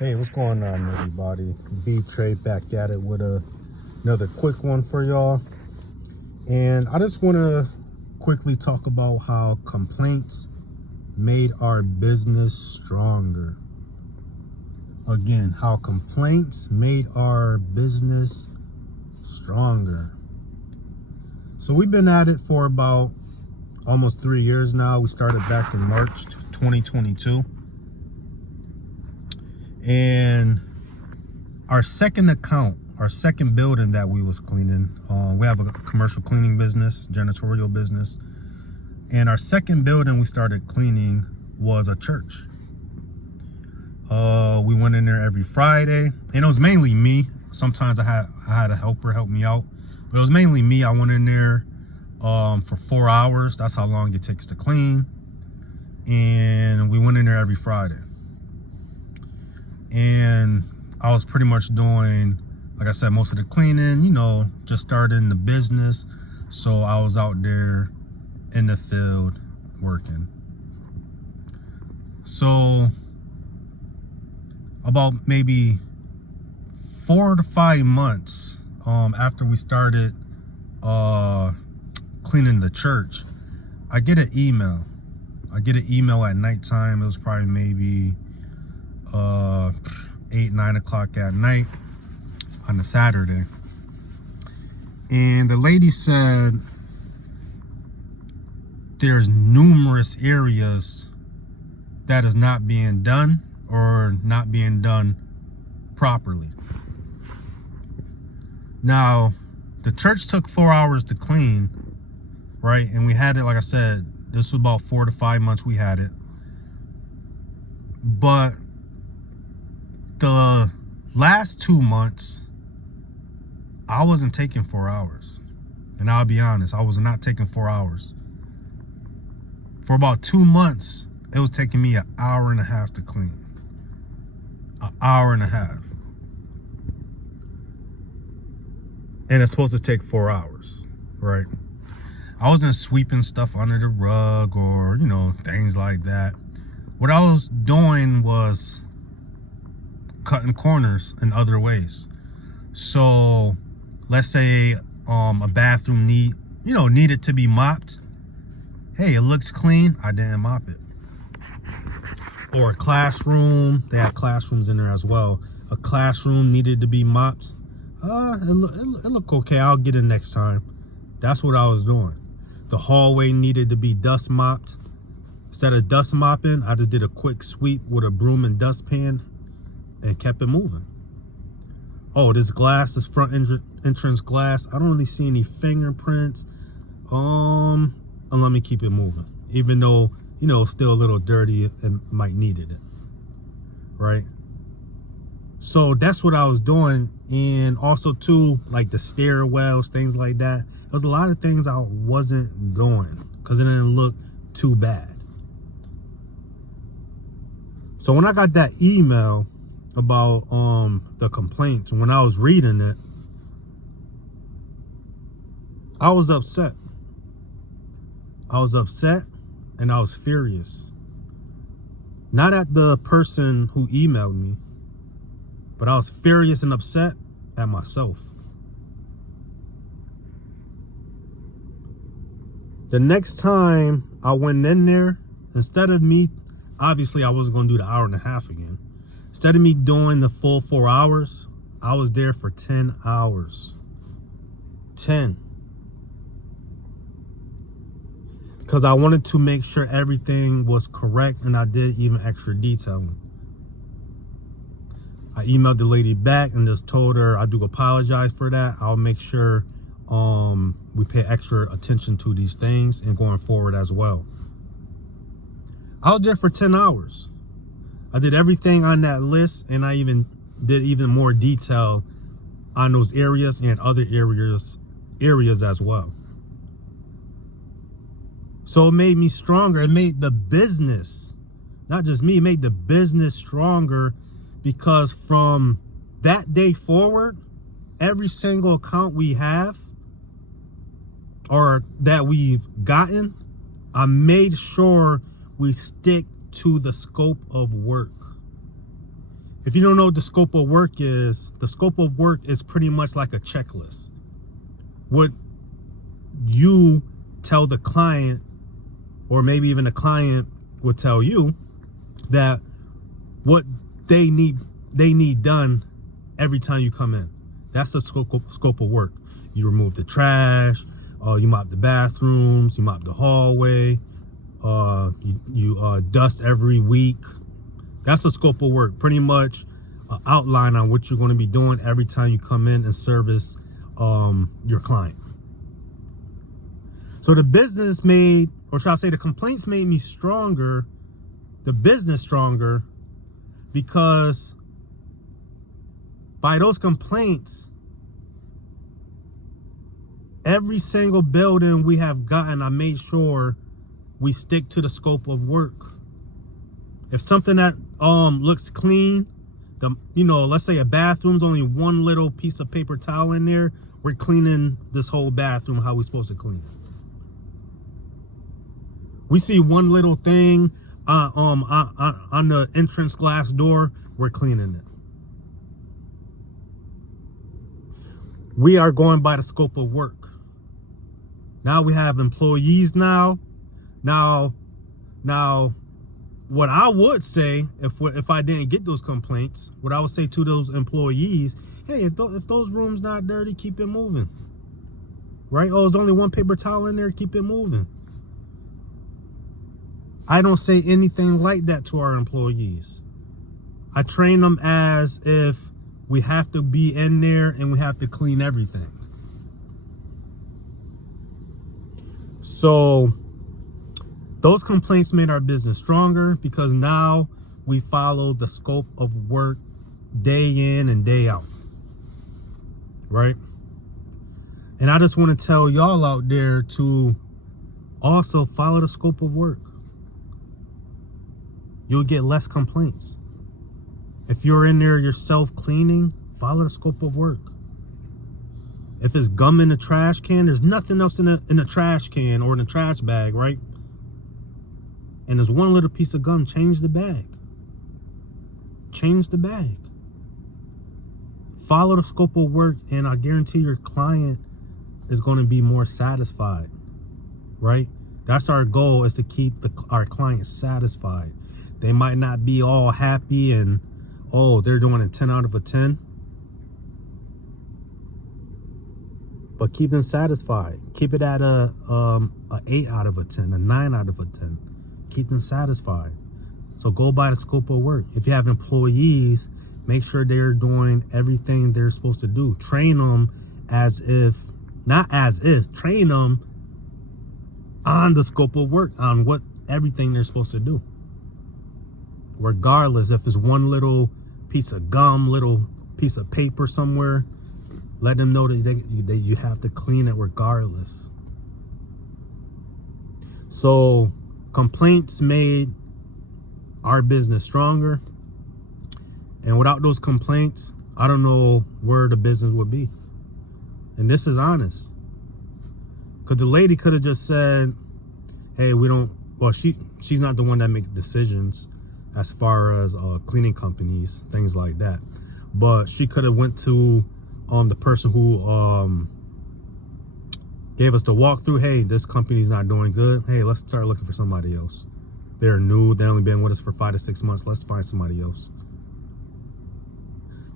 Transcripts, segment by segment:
Hey, what's going on, everybody? B Trade back at it with another quick one for y'all. And I just want to quickly talk about how complaints made our business stronger. Again, how complaints made our business stronger. So we've been at it for about almost 3 years now. We started back in March 2022. And our second account, our second building that we was cleaning, we have a commercial cleaning business, janitorial business. And our second building we started cleaning was a church. We went in there every Friday, and it was mainly me. Sometimes I had a helper help me out, but it was mainly me. I went in there for 4 hours. That's how long it takes to clean. And we went in there every Friday. And I was pretty much doing, like I said, most of the cleaning, just starting the business. So I was out there in the field working. So about maybe 4 to 5 months after we started cleaning the church, I get an email. At nighttime. It was probably maybe 8-9 o'clock at night on a Saturday, and the lady said there's numerous areas that is not being done or not being done properly. Now, the church took 4 hours to clean, right? And we had it, like I said, this was about 4 to 5 months we had it. But the last 2 months, I wasn't taking 4 hours. And I'll be honest, I was not taking 4 hours. For about 2 months, it was taking me an hour and a half to clean. An hour and a half. And it's supposed to take 4 hours, right? I wasn't sweeping stuff under the rug or, things like that. What I was doing was cutting corners in other ways. So let's say a bathroom needed to be mopped. Hey, it looks clean. I didn't mop it. Or a classroom. They had classrooms in there as well. A classroom needed to be mopped. It looked okay. I'll get it next time. That's what I was doing. The hallway needed to be dust mopped. Instead of dust mopping, I just did a quick sweep with a broom and dustpan and kept it moving. Oh, this front entrance glass, I don't really see any fingerprints. And let me keep it moving. Even though, it's still a little dirty and might needed it. Right? So that's what I was doing. And also too, like the stairwells, things like that. There was a lot of things I wasn't doing because it didn't look too bad. So when I got that email about the complaints, when I was reading it, I was upset. And I was furious. Not at the person who emailed me, but I was furious and upset at myself. The next time I went in there, instead of me, obviously I wasn't going to do the hour and a half again. Instead of me doing the full 4 hours, I was there for 10 hours. 10. Because I wanted to make sure everything was correct, and I did even extra detailing. I emailed the lady back and just told her I do apologize for that. I'll make sure we pay extra attention to these things and going forward as well. I was there for 10 hours. I did everything on that list, and I even did even more detail on those areas and other areas as well. So it made me stronger. It made the business, not just me, it made the business stronger, because from that day forward, every single account we have or that we've gotten, I made sure we stick to the scope of work. If you don't know what the scope of work is pretty much like a checklist. What you tell the client, or maybe even the client would tell you, that what they need done every time you come in. That's the scope of work. You remove the trash, you mop the bathrooms, you mop the hallway, you dust every week. That's the scope of work. Pretty much an outline on what you're going to be doing every time you come in and service your client. So the business made, or should I say the complaints made me stronger, the business stronger, because by those complaints, every single building we have gotten, I made sure we stick to the scope of work. If something that looks clean, let's say a bathroom's only one little piece of paper towel in there, we're cleaning this whole bathroom how we're supposed to clean it. We see one little thing on the entrance glass door, we're cleaning it. We are going by the scope of work. Now we have employees now. Now, what I would say, if I didn't get those complaints, what I would say to those employees, hey, if those rooms not dirty, keep it moving. Right? Oh, there's only one paper towel in there, keep it moving. I don't say anything like that to our employees. I train them as if we have to be in there and we have to clean everything. So those complaints made our business stronger, because now we follow the scope of work day in and day out. Right? And I just want to tell y'all out there to also follow the scope of work. You'll get less complaints. If you're in there yourself cleaning, follow the scope of work. If it's gum in the trash can, there's nothing else in the trash can or in the trash bag, right? And there's one little piece of gum, change the bag. Change the bag. Follow the scope of work, and I guarantee your client is going to be more satisfied, right? That's our goal, is to keep our clients satisfied. They might not be all happy and, oh, they're doing a 10 out of a 10. But keep them satisfied. Keep it at a 8 out of a 10, a 9 out of a 10. Keep them satisfied. So go by the scope of work. If you have employees, make sure they're doing everything they're supposed to do. Train them train them on the scope of work, on everything they're supposed to do. Regardless, if it's one little piece of gum, little piece of paper somewhere, let them know that you have to clean it regardless. So complaints made our business stronger. And without those complaints, I don't know where the business would be. And this is honest. Because the lady could have just said, hey, she's not the one that makes decisions as far as cleaning companies, things like that. But she could have went to the person who gave us the walkthrough. Hey, this company's not doing good. Hey, let's start looking for somebody else. They're new. They've only been with us for 5 to 6 months. Let's find somebody else.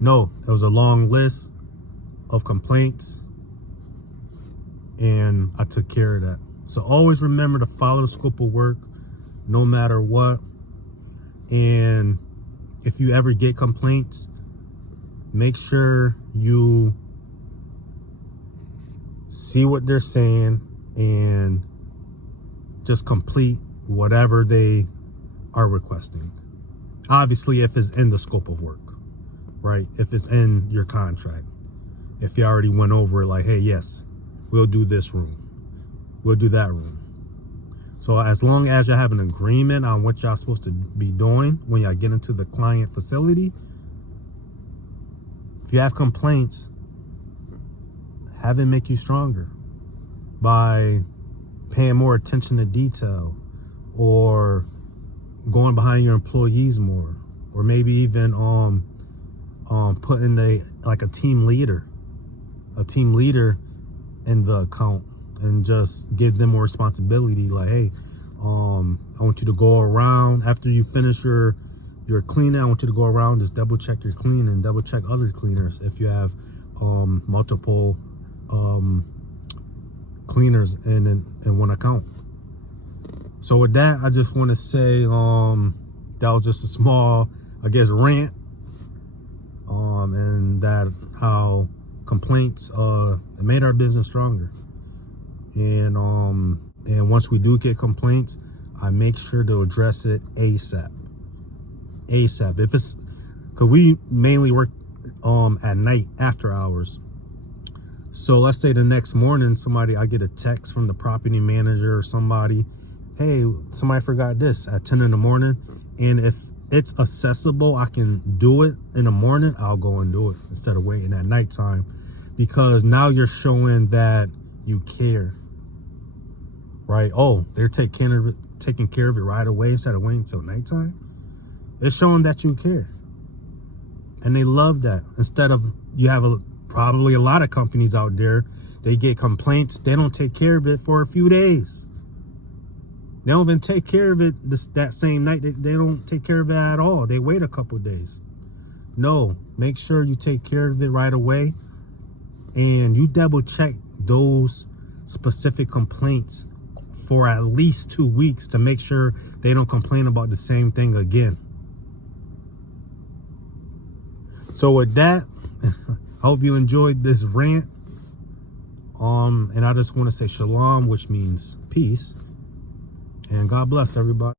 No, it was a long list of complaints, and I took care of that. So always remember to follow the scope of work, no matter what. And if you ever get complaints, make sure you see what they're saying and just complete whatever they are requesting. Obviously, if it's in the scope of work, right? If it's in your contract. If you already went over it, like, hey, yes, we'll do this room. We'll do that room. So as long as you have an agreement on what y'all supposed to be doing when y'all get into the client facility, if you have complaints, have it make you stronger by paying more attention to detail, or going behind your employees more, or maybe even putting a team leader in the account, and just give them more responsibility. Like, hey, I want you to go around after you finish your cleaning. I want you to go around, just double check your cleaning and double check other cleaners if you have multiple cleaners in one account. So with that, I just want to say that was just a small, I guess, rant, and that how complaints it made our business stronger. And once we do get complaints, I make sure to address it ASAP. If it's, because we mainly work at night after hours. So let's say the next morning, I get a text from the property manager or somebody, hey, somebody forgot this at 10 in the morning. And if it's accessible, I can do it in the morning, I'll go and do it instead of waiting at nighttime, because now you're showing that you care, right? Oh, they're taking care of it right away instead of waiting until nighttime. It's showing that you care. And they love that. Instead of, you have probably a lot of companies out there, they get complaints, they don't take care of it for a few days. They don't even take care of it that same night. They don't take care of it at all. They wait a couple of days. No, make sure you take care of it right away, and you double check those specific complaints for at least 2 weeks to make sure they don't complain about the same thing again. So with that, I hope you enjoyed this rant. And I just want to say shalom, which means peace. And God bless everybody.